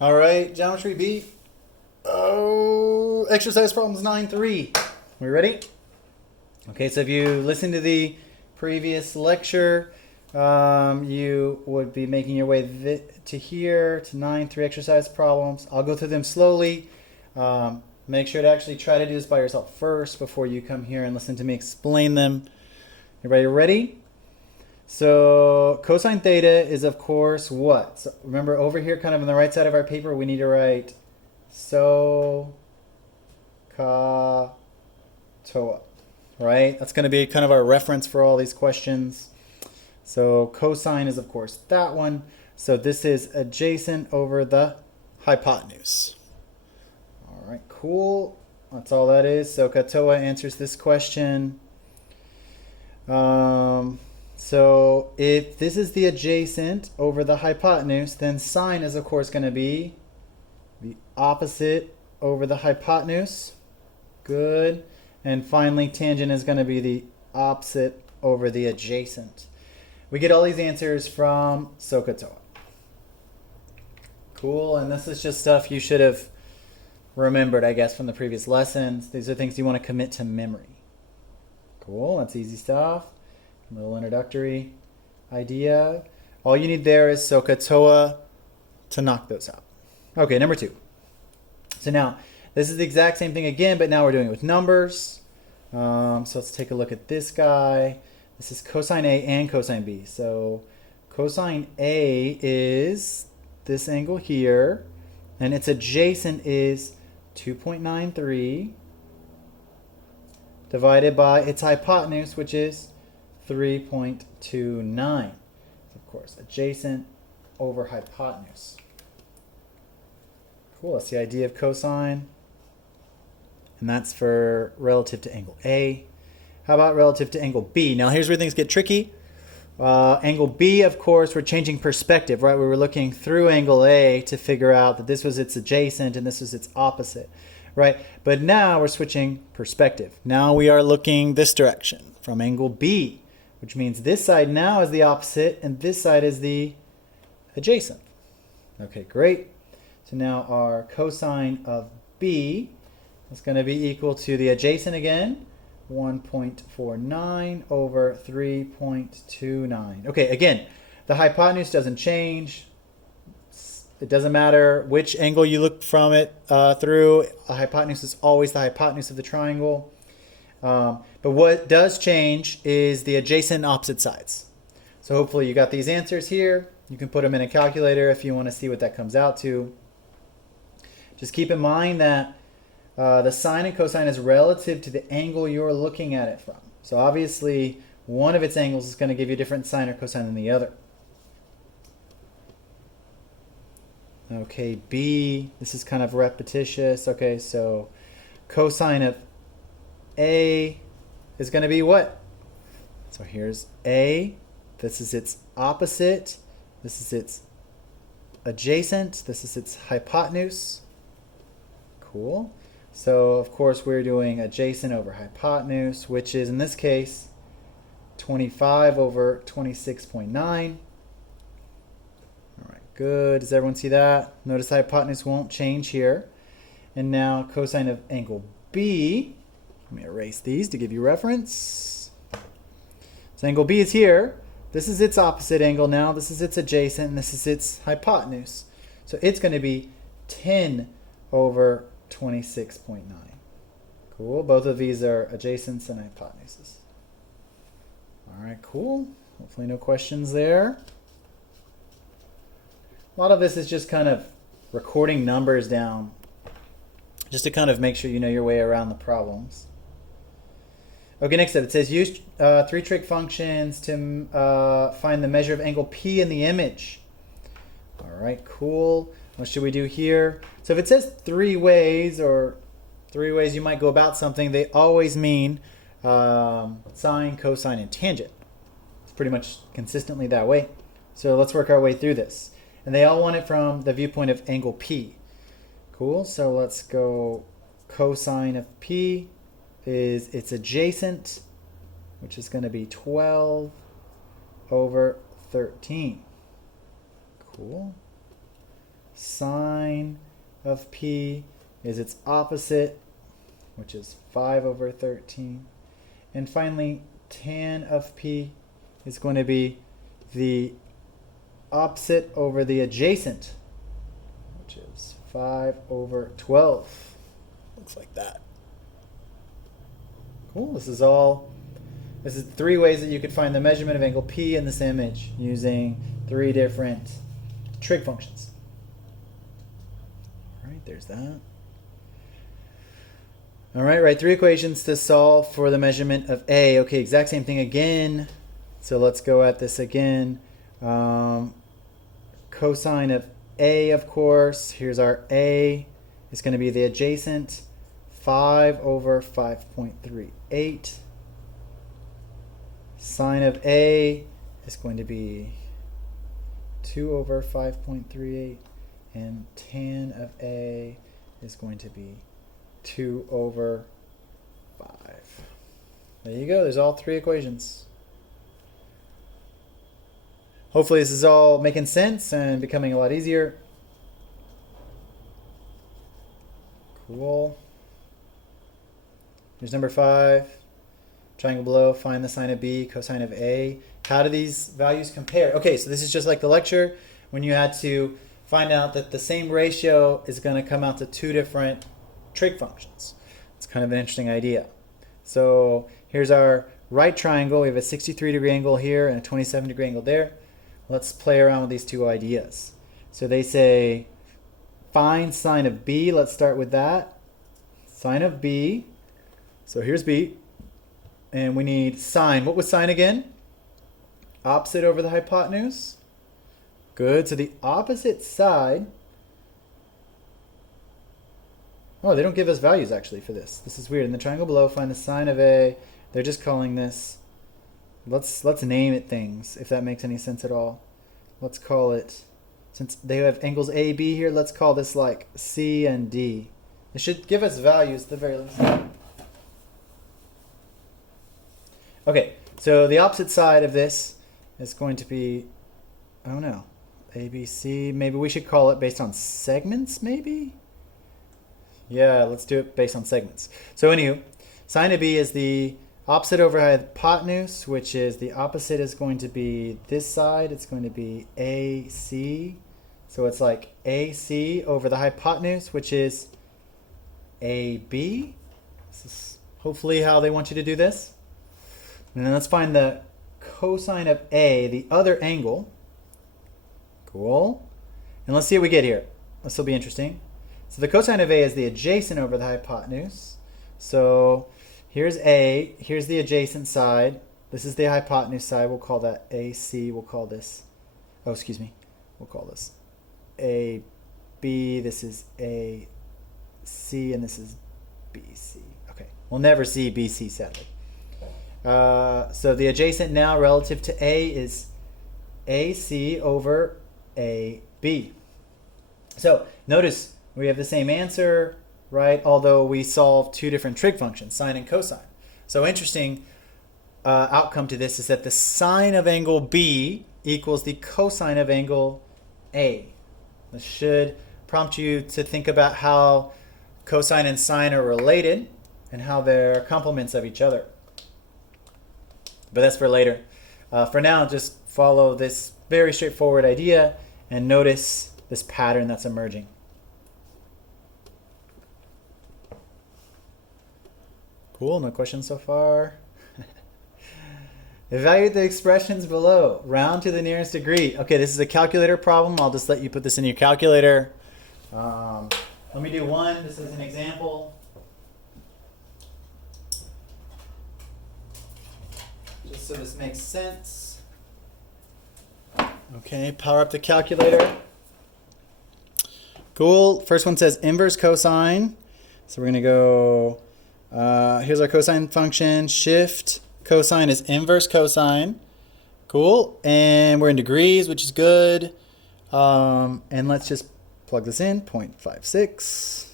All right, Geometry B. Oh, exercise problems 9-3. We ready? Okay, so if you listen to the previous lecture, you would be making your way to here, to 9-3 exercise problems. I'll go through them slowly. Make sure to actually try to do this by yourself first before you come here and listen to me explain them. Everybody ready? So cosine theta is, of course, what? So remember, over here, kind of on the right side of our paper, we need to write so, ka, toa, right? That's going to be kind of our reference for all these questions. So cosine is, of course, that one. So this is adjacent over the hypotenuse. All right, cool. That's all that is. So katoa answers this question. So if this is the adjacent over the hypotenuse, then sine is, of course, going to be the opposite over the hypotenuse. Good. And finally, tangent is going to be the opposite over the adjacent. We get all these answers from SOHCAHTOA. Cool. And this is just stuff you should have remembered, I guess, from the previous lessons. These are things you want to commit to memory. Cool. That's easy stuff. A little introductory idea. All you need there is SOHCAHTOA to knock those out. Okay, number 2. So now, this is the exact same thing again, but now we're doing it with numbers. So let's take a look at this guy. This is cosine A and cosine B. So cosine A is this angle here, and its adjacent is 2.93 divided by its hypotenuse, which is 3.29. Of course, adjacent over hypotenuse. Cool, that's the idea of cosine. And that's for relative to angle A. How about relative to angle B? Now here's where things get tricky. Angle B, of course, we're changing perspective, right? We were looking through angle A to figure out that this was its adjacent and this was its opposite, right? But now we're switching perspective. Now we are looking this direction from angle B, which means this side now is the opposite and this side is the adjacent. Okay, great. So now our cosine of B is going to be equal to the adjacent again, 1.49 over 3.29. Okay, again, the hypotenuse doesn't change. It doesn't matter which angle you look from it through. A hypotenuse is always the hypotenuse of the triangle. But what does change is the adjacent and opposite sides. So hopefully you got these answers here. You can put them in a calculator if you want to see what that comes out to. Just keep in mind that the sine and cosine is relative to the angle you're looking at it from. So obviously, one of its angles is going to give you a different sine or cosine than the other. Okay, B, this is kind of repetitious. Okay, so cosine of A is going to be what? So here's A. This is its opposite. This is its adjacent. This is its hypotenuse. Cool. So, of course, we're doing adjacent over hypotenuse, which is, in this case, 25 over 26.9. All right, good. Does everyone see that? Notice the hypotenuse won't change here. And now cosine of angle B. Let me erase these to give you reference. So angle B is here. This is its opposite angle now. This is its adjacent, and this is its hypotenuse. So it's going to be 10 over 26.9. Cool. Both of these are adjacents and hypotenuses. All right, cool. Hopefully no questions there. A lot of this is just kind of recording numbers down just to kind of make sure you know your way around the problems. Okay, next up, it says use 3 trig functions to find the measure of angle P in the image. All right, cool. What should we do here? So if it says 3 ways or 3 ways you might go about something, they always mean sine, cosine, and tangent. It's pretty much consistently that way. So let's work our way through this. And they all want it from the viewpoint of angle P. Cool, so let's go cosine of P is its adjacent, which is going to be 12 over 13. Cool. sine of P is its opposite, which is 5 over 13. And finally, tan of P is going to be the opposite over the adjacent, which is 5 over 12. Looks like that. Cool. This is 3 ways that you could find the measurement of angle P in this image using 3 different trig functions. All right, there's that. All right, write 3 equations to solve for the measurement of A. Okay, exact same thing again. So let's go at this again. Cosine of A, of course. Here's our A. It's going to be the adjacent, 5 over 5.38. Sine of A is going to be 2 over 5.38. And tan of A is going to be 2 over 5. There you go. There's all 3 equations. Hopefully this is all making sense and becoming a lot easier. Cool. Here's number 5. Triangle below, find the sine of B, cosine of A. How do these values compare? Okay, so this is just like the lecture when you had to find out that the same ratio is going to come out to 2 different trig functions. It's kind of an interesting idea. So here's our right triangle. We have a 63-degree angle here and a 27-degree angle there. Let's play around with these 2 ideas. So they say find sine of B. Let's start with that. Sine of B. So here's B. And we need sine. What was sine again? Opposite over the hypotenuse. Good. So the opposite side. Oh, they don't give us values actually for this. This is weird. In the triangle below, find the sine of A. They're just calling this. Let's name it things, if that makes any sense at all. Let's call it, since they have angles A, B here, let's call this like C and D. It should give us values at the very least. Okay, so the opposite side of this is going to be, I don't know, A, B, C. Maybe we should call it based on segments, maybe? Yeah, let's do it based on segments. So anywho, sine of B is the opposite over hypotenuse, which is the opposite is going to be this side. It's going to be AC. So it's like AC over the hypotenuse, which is AB. This is hopefully how they want you to do this. And then let's find the cosine of A, the other angle. Cool. And let's see what we get here. This will be interesting. So the cosine of A is the adjacent over the hypotenuse. So here's A, here's the adjacent side. This is the hypotenuse side. We'll call that AC. We'll call this, oh, excuse me. We'll call this AB. This is AC, and this is BC. Okay, we'll never see BC, sadly. So the adjacent now relative to A is AC over AB. So notice we have the same answer, right? Although we solve 2 different trig functions, sine and cosine. So interesting outcome to this is that the sine of angle B equals the cosine of angle A. This should prompt you to think about how cosine and sine are related and how they're complements of each other. But that's for later. For now, just follow this very straightforward idea and notice this pattern that's emerging. Cool, no questions so far? Evaluate the expressions below. Round to the nearest degree. Okay, this is a calculator problem. I'll just let you put this in your calculator. Let me do one. This is an example. Just so this makes sense. Okay, power up the calculator. Cool. First one says inverse cosine. So we're going to go, here's our cosine function. Shift cosine is inverse cosine. Cool. And we're in degrees, which is good. And let's just plug this in, 0.56.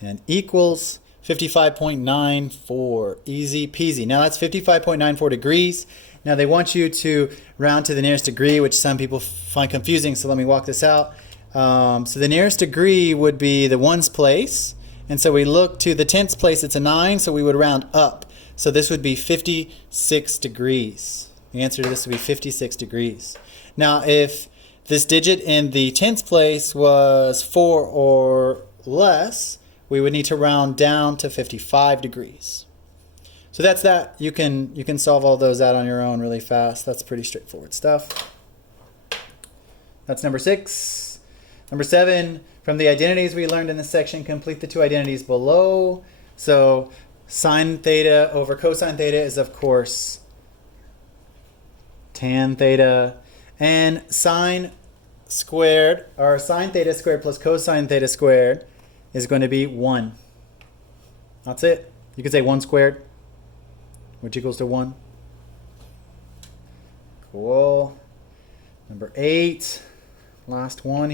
And equals 55.94. Easy peasy. Now that's 55.94 degrees. Now they want you to round to the nearest degree, which some people find confusing, so let me walk this out. So the nearest degree would be the ones place. And so we look to the tens place, it's a 9, so we would round up. So this would be 56 degrees. The answer to this would be 56 degrees. Now, if this digit in the tens place was 4 or less, we would need to round down to 55 degrees. So that's that. You can solve all those out on your own really fast. That's pretty straightforward stuff. That's number 6. Number 7, from the identities we learned in this section, complete the two identities below. So sine theta over cosine theta is, of course, tan theta. And sine squared, or sine theta squared plus cosine theta squared is going to be 1. That's it. You could say 1 squared, which equals to 1. Cool. Number 8, last one.